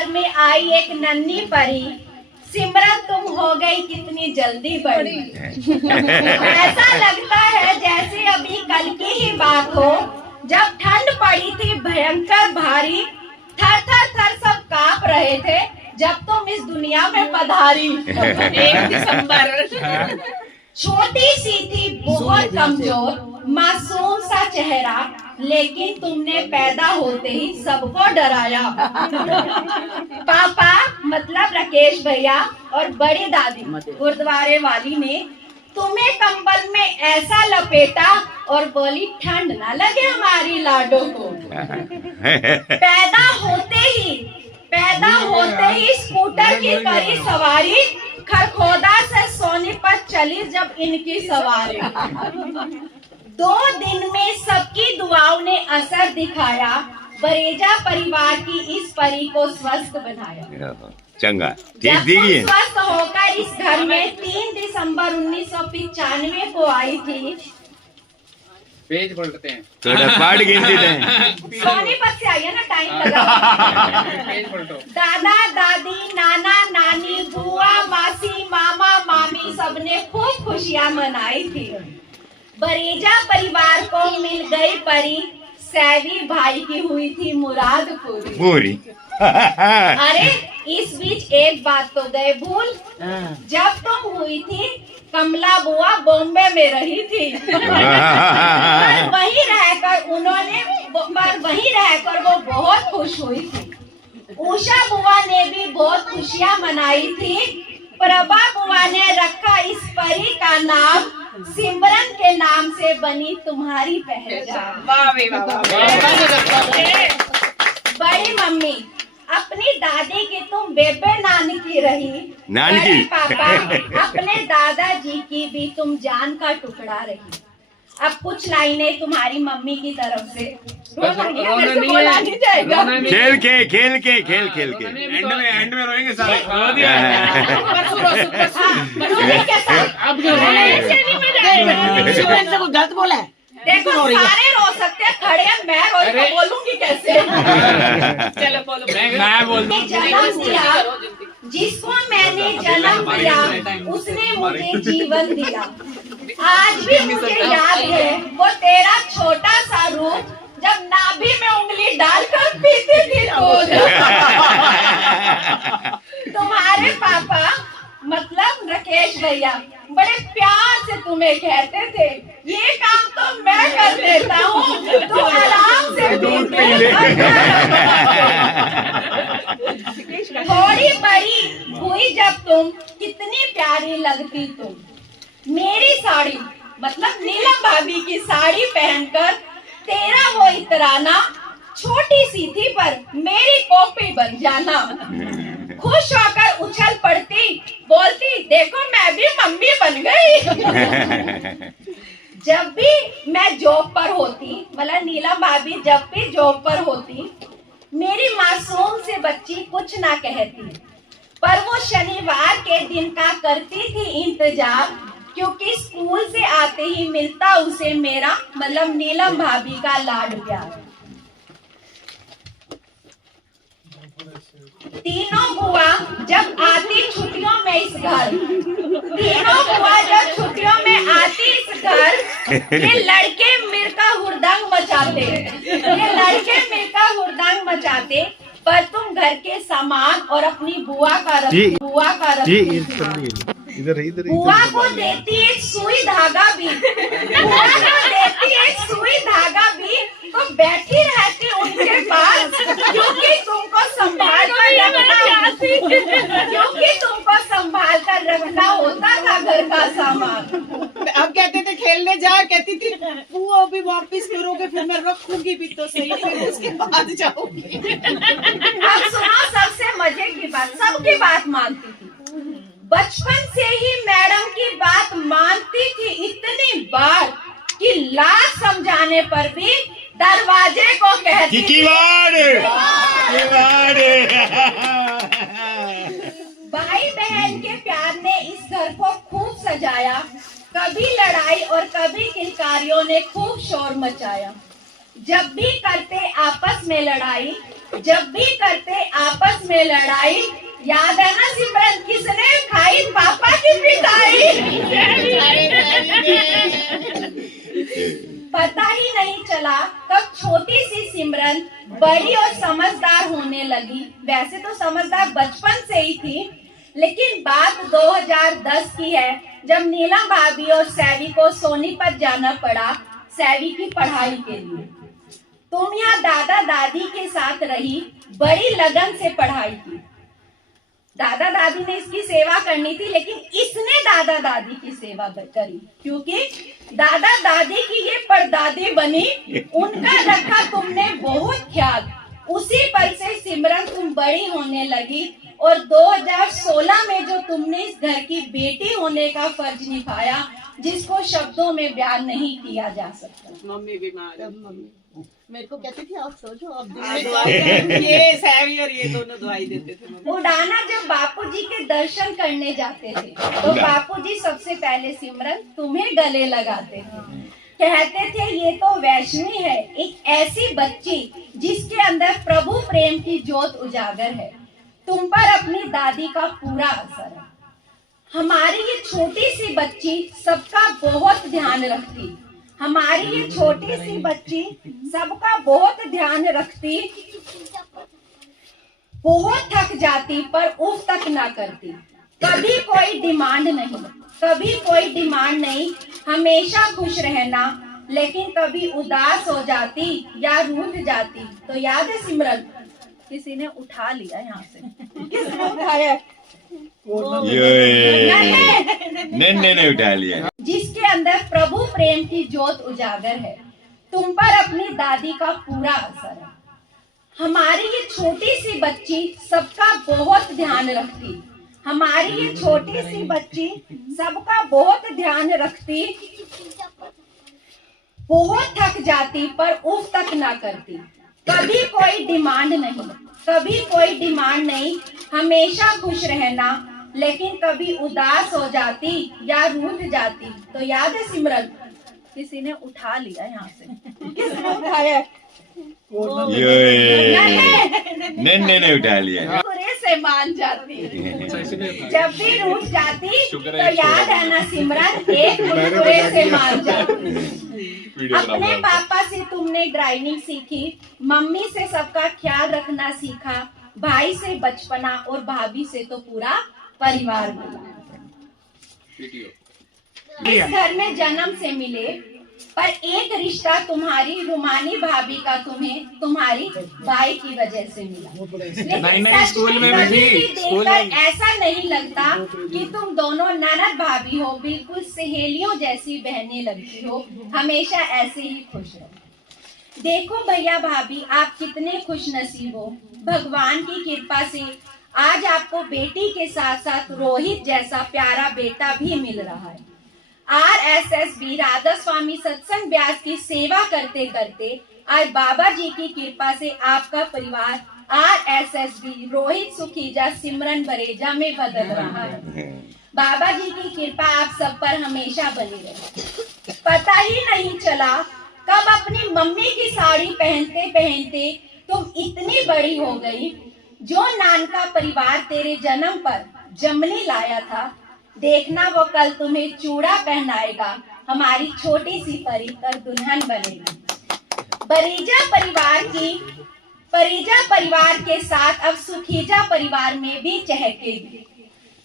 परिवार में आई एक नन्ही परी, सिमरन तुम हो गई कितनी जल्दी बड़ी। ऐसा लगता है जैसे अभी कल की ही बात हो, जब ठंड पड़ी थी भयंकर भारी, थर थर थर सब कांप रहे थे जब तुम इस दुनिया में पधारी। 1 दिसंबर। छोटी सी थी बहुत कमजोर मासूम सा चेहरा, लेकिन तुमने पैदा होते ही सबको डराया। पापा मतलब राकेश भैया और बड़ी दादी गुरुद्वारे वाली ने तुम्हें कंबल में ऐसा लपेटा और बोली ठंड ना लगे हमारी लाडो को। पैदा होते ही स्कूटर की करी सवारी, खरखोदा से सोनीपत चली जब इनकी सवारी। 2 दिन में सबकी दुआओं ने असर दिखाया, बरेजा परिवार की इस परी को स्वस्थ बनाया। चंगा जब तुम स्वस्थ होकर इस घर में 3 दिसंबर 1995 को आई थी। पेज पलटते हैं, थोड़ा पाठ गिनते हैं। सोनीपत से आई है ना, टाइम लगा। पेज पलटो। दादा दादी नाना नानी बुआ मासी मामा मामी सबने खूब खुशियां मनाई थी। बरेजा परिवार को मिल गई परी, सैवी भाई की हुई थी मुराद पूरी। अरे इस बीच एक बात तो गए भूल, जब तुम हुई थी कमला बुआ बॉम्बे में रही थी। पर वहीं रहकर वो बहुत खुश हुई थी। उषा बुआ ने भी बहुत खुशियां मनाई थी। प्रभा बुआ ने रखा इस परी का नाम, सिमरन के नाम से बनी तुम्हारी पहचान। बड़ी मम्मी अपनी दादी की तुम बेबे नानी की रही, बड़े पापा अपने दादाजी की भी तुम जान का टुकड़ा रही। अब कुछ लाइनें तुम्हारी मम्मी की तरफ से। खेल के एंड में रोएंगे सारे। गलत बोला है। देखो सारे रो सकते हैं, खड़े हैं, मैं बोलूंगी कैसे? चलो बोलो। मैं बोल दूं। जन्म दिया जिसको मैंने जन्म दिया, उसने मुझे जीवन दिया। आज भी मुझे याद है वो तेरा छोटा सा रूप, जब नाभि में उंगली डालकर पीती थी दूध। तुम्हारे पापा मतलब राकेश भैया बड़े प्यार से तुम्हें कहते थे, ये काम तो मैं कर देता हूँ, तुम आराम से दूध पी ले। थोड़ी बड़ी हुई जब तुम, कितनी प्यारी लगती तुम। मेरी साड़ी मतलब नीलम भाभी की साड़ी पहनकर तेरा वो इतराना, छोटी सी थी पर मेरी कॉपी बन जाना। खुश होकर उछल पड़ती, बोलती देखो मैं भी मम्मी बन गई। जब भी मैं जॉब पर होती, मतलब नीलम भाभी जब भी जॉब पर होती, मेरी मासूम से बच्ची कुछ ना कहती, पर वो शनिवार के दिन का करती थी इंतजार, क्योंकि स्कूल से आते ही मिलता उसे मेरा मतलब नीलम भाभी का लाड प्यार। तीनों बुआ जब आती छुट्टियों में इस घर, ये लड़के मिलकर हुड़दंग मचाते, पर तुम घर के सामान और अपनी बुआ का बुआ को देती एक सुई धागा भी, तो बैठी रहती उनके पास, क्योंकि तुमको संभाल कर रखना होता था घर का सामान। अब कहते थे खेलने जा, कहती थी वो अभी वापस करोगे, फिर मैं रखूंगी भी तो सही, फिर उसके बाद जाऊंगी। अब सुनो सबसे मजे की बात, सबकी बात मानती थी। बचपन से ही मैडम की बात मानती थी इतनी बार कि लाख समझाने पर भी दरवाजे को कहती थी भाई बहन के प्यार ने इस घर को खूब सजाया। कभी लड़ाई और कभी किलकारियों ने खूब शोर मचाया। जब भी करते आपस में में लड़ाई, याद है ना सिमरन किसने खाई पापा की पिटाई। पता ही नहीं चला कब छोटी सी सिमरन बड़ी और समझदार होने लगी। वैसे तो समझदार बचपन से ही थी, लेकिन बात 2010 की है जब नीलम भाभी और सैवी को सोनीपत जाना पड़ा सैवी की पढ़ाई के लिए। तुम यहाँ दादा दादी के साथ रही, बड़ी लगन से पढ़ाई की। दादा दादी ने इसकी सेवा करनी थी, लेकिन इसने दादा दादी की सेवा करी, क्योंकि दादा दादी की ये परदादी बनी। उनका रखा तुमने बहुत ख्याल। उसी पल से सिमरन तुम बड़ी होने लगी और 2016 में जो तुमने इस घर की बेटी होने का फर्ज निभाया, जिसको शब्दों में बयान नहीं किया जा सकता। मम्मी बीमार है, मम्मी मेरे को कहती थी आप सो जाओ, अब ये सैवी और ये दोनों दवाई देते थे। उड़ाना जब बापूजी के दर्शन करने जाते थे तो बापूजी सबसे पहले सिमरन तुम्हें गले लगाते थे। कहते थे ये तो वैष्णवी है, एक ऐसी बच्ची जिसके अंदर प्रभु प्रेम की ज्योत उजागर है। तुम पर अपनी दादी का पूरा असर है। हमारी ये छोटी सी बच्ची सबका बहुत ध्यान रखती। हमारी ये छोटी सी बच्ची सबका बहुत ध्यान रखती। बहुत थक जाती पर उफ तक ना करती। कभी कोई डिमांड नहीं, कभी कोई डिमांड नहीं, हमेशा खुश रहना। लेकिन कभी उदास हो जाती या रूठ जाती तो याद है सिमरन, किसी ने उठा लिया यहाँ से। किसने उठाया? ने उठा लिया। जिसके अंदर प्रभु प्रेम की ज्योत उजागर है। तुम पर अपनी दादी का पूरा असर है। हमारी ये छोटी सी बच्ची सबका बहुत ध्यान रखती। हमारी ये छोटी सी बच्ची सबका बहुत ध्यान रखती। बहुत थक जाती पर उफ तक ना करती। कभी कोई डिमांड नहीं, कभी कोई डिमांड नहीं, हमेशा खुश रहना। लेकिन कभी उदास हो जाती या रूठ जाती तो याद है सिमरन, किसी ने उठा लिया यहाँ से। किसने उठाया? ने उठा लिया। बुरे से मान जाती। जब भी रूठ जाती तो याद है ना सिमरन, एक बुरे से मान जाती। अपने पापा से तुमने ड्राइविंग सीखी, मम्मी से सबका ख्याल रखना सीखा, भाई से बचपना और भाभी से तो पूरा परिवार मिला। इस घर में जन्म से मिले, पर एक रिश्ता तुम्हारी रुमानी भाभी का तुम्हें तुम्हारी भाई की वजह से मिला। लेकिन स्कूल में भी देखकर ऐसा नहीं लगता कि तुम दोनों ननद भाभी हो, बिल्कुल सहेलियों जैसी बहनें लगती हो। हमेशा ऐसे ही खुश रहो। देखो भैया भाभी, आप कितने खुश नसीब हो। भगवान की कृपा से आज आपको बेटी के साथ साथ रोहित जैसा प्यारा बेटा भी मिल रहा है। RSSB राधा स्वामी सत्संग ब्यास की सेवा करते करते आज बाबा जी की कृपा से आपका परिवार RSSB रोहित सुखीजा सिमरन बरेजा में बदल रहा है। बाबा जी की कृपा आप सब पर हमेशा बनी रहे। पता ही नहीं चला कब अपनी मम्मी की साड़ी पहनते पहनते तुम इतनी बड़ी हो गई। जो नानका परिवार तेरे जन्म पर जमनी लाया था, देखना वो कल तुम्हें चूड़ा पहनाएगा। हमारी छोटी सी परी कर दुल्हन बनेगी। परिजा परिवार के साथ अब सुखीजा परिवार में भी चहकेगी।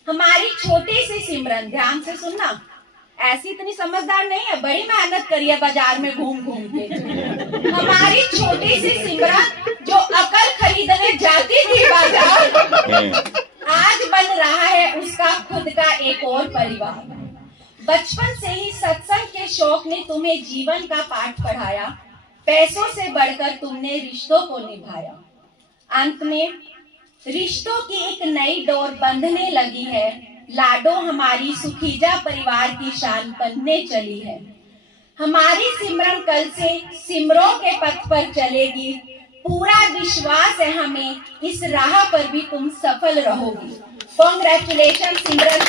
हमारी छोटी सी सिमरन, ध्यान से सुनना, ऐसी इतनी समझदार नहीं है, बड़ी मेहनत करी है बाजार में घूम घूम के। हमारी छोटी सी सिमरन जो अकल खरीदने जाती थी बाजार, आज बन रहा है उसका खुद का एक और परिवार। बचपन से ही सत्संग के शौक ने तुम्हें जीवन का पाठ पढ़ाया। पैसों से बढ़कर तुमने रिश्तों को निभाया। अंत में रिश्तों की एक नई डोर बंधने लगी है। लाडो हमारी सुखीजा परिवार की शान बनने चली है। हमारी सिमरन कल से सिमरों के पथ पर चलेगी। पूरा विश्वास है हमें इस राह पर भी तुम सफल रहोगी। कॉन्ग्रेचुलेशन सिमरन।